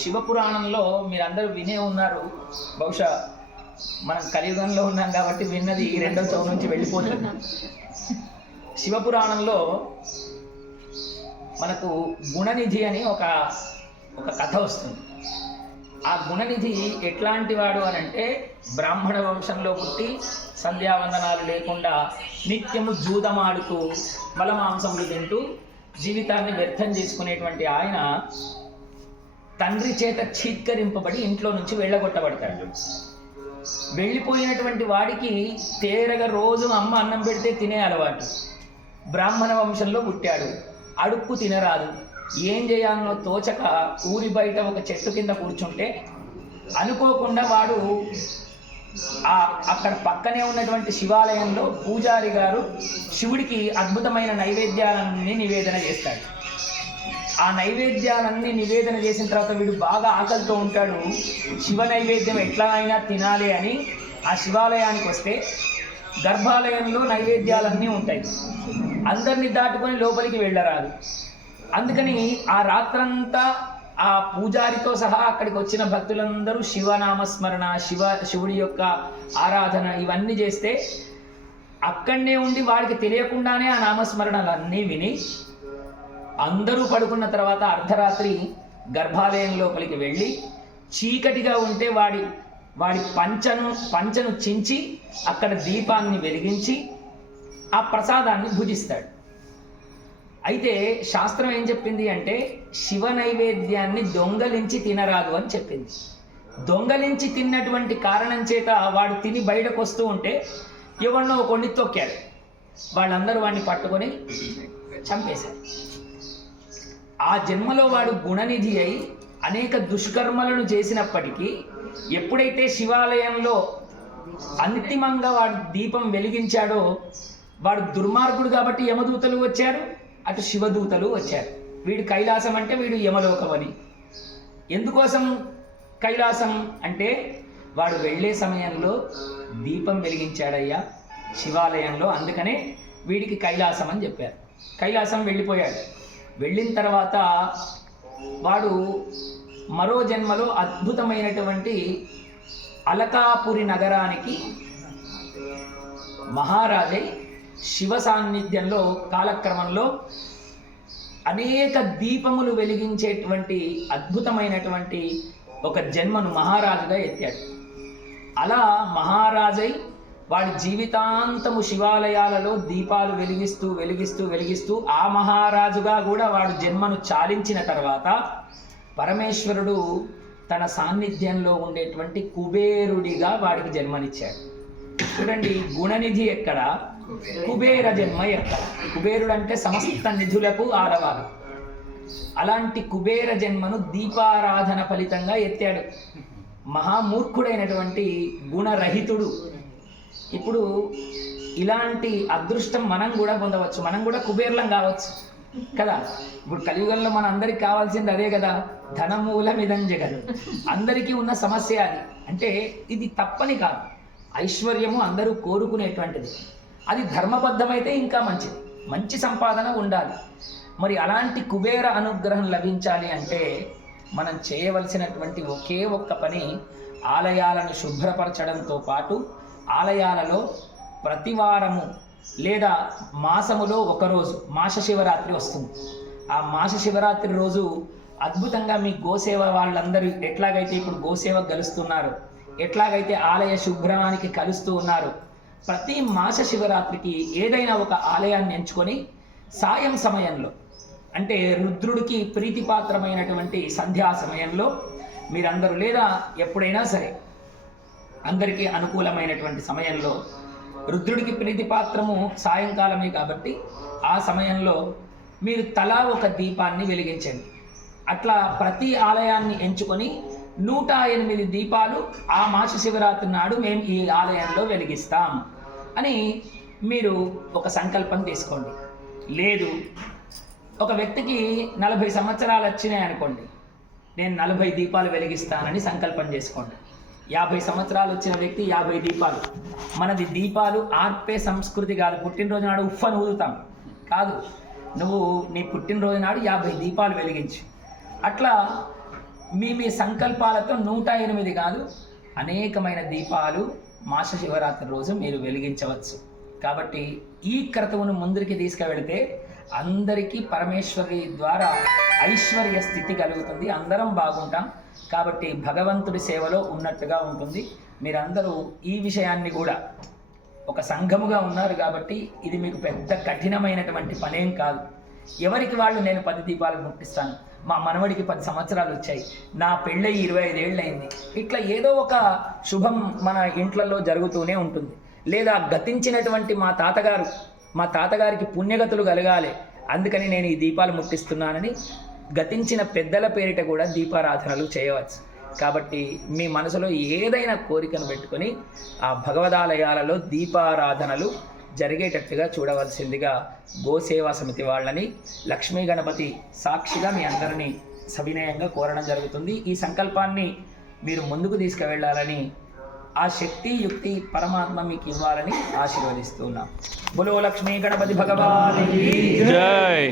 శివపురాణంలో మీరందరూ వినే ఉన్నారు. బహుశా మనం కలియుగంలో ఉన్నాం కాబట్టి విన్నది రెండో చౌ నుంచి వెళ్ళిపోతుంది. శివపురాణంలో మనకు గుణనిధి అని ఒక కథ వస్తుంది. ఆ గుణనిధి ఎట్లాంటి వాడు అని అంటే బ్రాహ్మణ వంశంలో పుట్టి సంధ్యావందనాలు లేకుండా నిత్యము జూదమాడుతూ బలమాంసములు తింటూ జీవితాన్ని వ్యర్థం చేసుకునేటువంటి ఆయన తండ్రి చేత చీత్కరింపబడి ఇంట్లో నుంచి వెళ్ళగొట్టబడతాడు. వెళ్ళిపోయినటువంటి వాడికి తేరగా రోజు అమ్మ అన్నం పెడితే తినే అలవాటు. బ్రాహ్మణ వంశంలో పుట్టాడు, అడుక్కు తినరాదు. ఏం చేయాలనో తోచక ఊరి బయట ఒక చెట్టు కింద కూర్చుంటే అనుకోకుండా వాడు అక్కడ పక్కనే ఉన్నటువంటి శివాలయంలో పూజారి గారు శివుడికి అద్భుతమైన నైవేద్యాలన్నీ నివేదన చేస్తాడు. ఆ నైవేద్యాలన్నీ నివేదన చేసిన తర్వాత వీడు బాగా ఆకలితో ఉంటాడు. శివ నైవేద్యం ఎట్లా అయినా తినాలి అని ఆ శివాలయానికి వస్తే గర్భాలయంలో నైవేద్యాలన్నీ ఉంటాయి. అందరినీ దాటుకొని లోపలికి వెళ్ళరాదు. అందుకని ఆ రాత్రంతా ఆ పూజారితో సహా అక్కడికి వచ్చిన భక్తులందరూ శివనామస్మరణ, శివుడి యొక్క ఆరాధన ఇవన్నీ చేస్తే అక్కడనే ఉండి వాడికి తెలియకుండానే ఆ నామస్మరణలన్నీ విని అందరూ పడుకున్న తర్వాత అర్ధరాత్రి గర్భాలయం లోపలికి వెళ్ళి చీకటిగా ఉంటే వాడి పంచను చించి అక్కడ దీపాన్ని వెలిగించి ఆ ప్రసాదాన్ని భుజిస్తాడు. అయితే శాస్త్రం ఏం చెప్పింది అంటే శివ నైవేద్యాన్ని దొంగలించి తినరాదు అని చెప్పింది. దొంగలించి తిన్నటువంటి కారణం చేత వాడు తిని బయటకు వస్తూ ఉంటే ఎవరినో కొన్ని తొక్కాడు. వాళ్ళందరూ వాడిని పట్టుకొని చంపేశారు. ఆ జన్మలో వాడు గుణనిధి అయి అనేక దుష్కర్మలను చేసినప్పటికీ ఎప్పుడైతే శివాలయంలో అంతిమంగా వాడు దీపం వెలిగించాడో వాడు దుర్మార్గుడు కాబట్టి యమదూతలు వచ్చారు, అటు శివదూతలు వచ్చారు. వీడు కైలాసం అంటే వీడు యమలోకం అని. ఎందుకోసం కైలాసం అంటే వాడు వెళ్ళే సమయంలో దీపం వెలిగించాడయ్యా శివాలయంలో, అందుకనే వీడికి కైలాసం అని చెప్పారు. కైలాసం వెళ్ళిపోయాడు. వెళ్ళిన తర్వాత వాడు మరో జన్మలో అద్భుతమైనటువంటి అలకాపురి నగరానికి మహారాజై శివ సాన్నిధ్యంలో కాలక్రమంలో అనేక దీపములు వెలిగించేటువంటి అద్భుతమైనటువంటి ఒక జన్మను మహారాజుగా ఎత్తాడు. అలా మహారాజై వాడి జీవితాంతము శివాలయాలలో దీపాలు వెలిగిస్తూ వెలిగిస్తూ వెలిగిస్తూ ఆ మహారాజుగా కూడా వాడు జన్మను చాలించిన తర్వాత పరమేశ్వరుడు తన సాన్నిధ్యంలో ఉండేటువంటి కుబేరుడిగా వాడికి జన్మనిచ్చాడు. చూడండి, గుణనిధి ఎక్కడ, కుబేర జన్మ ఎక్కడ. కుబేరుడు అంటే సమస్త నిధులకు ఆడవాడు. అలాంటి కుబేర జన్మను దీపారాధన ఫలితంగా ఎత్తాడు. మహామూర్ఖుడైనటువంటి గుణరహితుడు. ఇప్పుడు ఇలాంటి అదృష్టం మనం కూడా పొందవచ్చు, మనం కూడా కుబేర్లం కావచ్చు కదా. ఇప్పుడు కలియుగంలో మన అందరికి కావాల్సింది అదే కదా, ధనమూలమిదం జగత్. అందరికీ ఉన్న సమస్య అది. అంటే ఇది తప్పని కాదు, ఐశ్వర్యము అందరూ కోరుకునేటువంటిది. అది ధర్మబద్ధమైతే ఇంకా మంచిది, మంచి సంపాదన ఉండాలి. మరి అలాంటి కుబేర అనుగ్రహం లభించాలి అంటే మనం చేయవలసినటువంటి ఒకే ఒక్క పని, ఆలయాలను శుభ్రపరచడంతో పాటు ఆలయాలలో ప్రతి వారము లేదా మాసములో ఒకరోజు మాస శివరాత్రి వస్తుంది. ఆ మాస శివరాత్రి రోజు అద్భుతంగా మీ గోసేవ వాళ్ళందరూ ఎట్లాగైతే ఇప్పుడు గోసేవ కలుస్తున్నారు, ఎట్లాగైతే ఆలయ శుభ్రానికి కలుస్తూ ఉన్నారు, ప్రతి మాస శివరాత్రికి ఏదైనా ఒక ఆలయాన్ని ఎంచుకొని సాయం సమయంలో అంటే రుద్రుడికి ప్రీతిపాత్రమైనటువంటి సంధ్యా సమయంలో మీరందరూ లేదా ఎప్పుడైనా సరే అందరికీ అనుకూలమైనటువంటి సమయంలో రుద్రుడికి ప్రీతిపాత్రము సాయంకాలమే కాబట్టి ఆ సమయంలో మీరు తలా ఒక దీపాన్ని వెలిగించండి. అట్లా ప్రతి ఆలయాన్ని ఎంచుకొని 108 దీపాలు ఆ మాస శివరాత్రి నాడు మేము ఈ ఆలయంలో వెలిగిస్తాం అని మీరు ఒక సంకల్పం తీసుకోండి. లేదు, ఒక వ్యక్తికి 40 సంవత్సరాలు వచ్చినాయి అనుకోండి, నేను 40 దీపాలు వెలిగిస్తానని సంకల్పం చేసుకోండి. 50 సంవత్సరాలు వచ్చిన వ్యక్తి 50 దీపాలు. మనది దీపాలు ఆర్పే సంస్కృతి కాదు. పుట్టినరోజు నాడు ఉఫ్ఫను ఊదుతాం కాదు, నువ్వు నీ పుట్టినరోజు నాడు 50 దీపాలు వెలిగించు. అట్లా మీ మీ సంకల్పాలతో 108 కాదు అనేకమైన దీపాలు మాస శివరాత్రి రోజు మీరు వెలిగించవచ్చు. కాబట్టి ఈ క్రతువును ముందుకి తీసుకువెళితే అందరికీ పరమేశ్వరి ద్వారా ఐశ్వర్య స్థితి కలుగుతుంది, అందరం బాగుంటాం. కాబట్టి భగవంతుడి సేవలో ఉన్నట్టుగా ఉంటుంది. మీరందరూ ఈ విషయాన్ని కూడా ఒక సంఘముగా ఉన్నారు కాబట్టి ఇది మీకు పెద్ద కఠినమైనటువంటి పనేం కాదు. ఎవరికి వాళ్ళు నేను 10 దీపాలు ముట్టిస్తాను, మా మనవడికి 10 సంవత్సరాలు వచ్చాయి, నా పెళ్ళయి 25 ఏళ్ళు అయింది, ఇట్లా ఏదో ఒక శుభం మన ఇంట్లలో జరుగుతూనే ఉంటుంది. లేదా గతించినటువంటి మా తాతగారికి పుణ్యగతులు కలగాలి, అందుకని నేను ఈ దీపాలు ముట్టిస్తున్నానని గతించిన పెద్దల పేరిట కూడా దీపారాధనలు చేయవచ్చు. కాబట్టి మీ మనసులో ఏదైనా కోరికను పెట్టుకొని ఆ భగవదాలయాలలో దీపారాధనలు జరిగేటట్టుగా చూడవలసిందిగా గోసేవా సమితి వాళ్ళని లక్ష్మీ గణపతి సాక్షిగా మీ అందరినీ సవినయంగా కోరడం జరుగుతుంది. ఈ సంకల్పాన్ని మీరు ముందుకు తీసుకువెళ్ళాలని, ఆ శక్తి యుక్తి పరమాత్మ మీకు ఇవ్వాలని ఆశీర్వదిస్తున్నాం. బోలో లక్ష్మీ గణపతి భగవాన్ జై.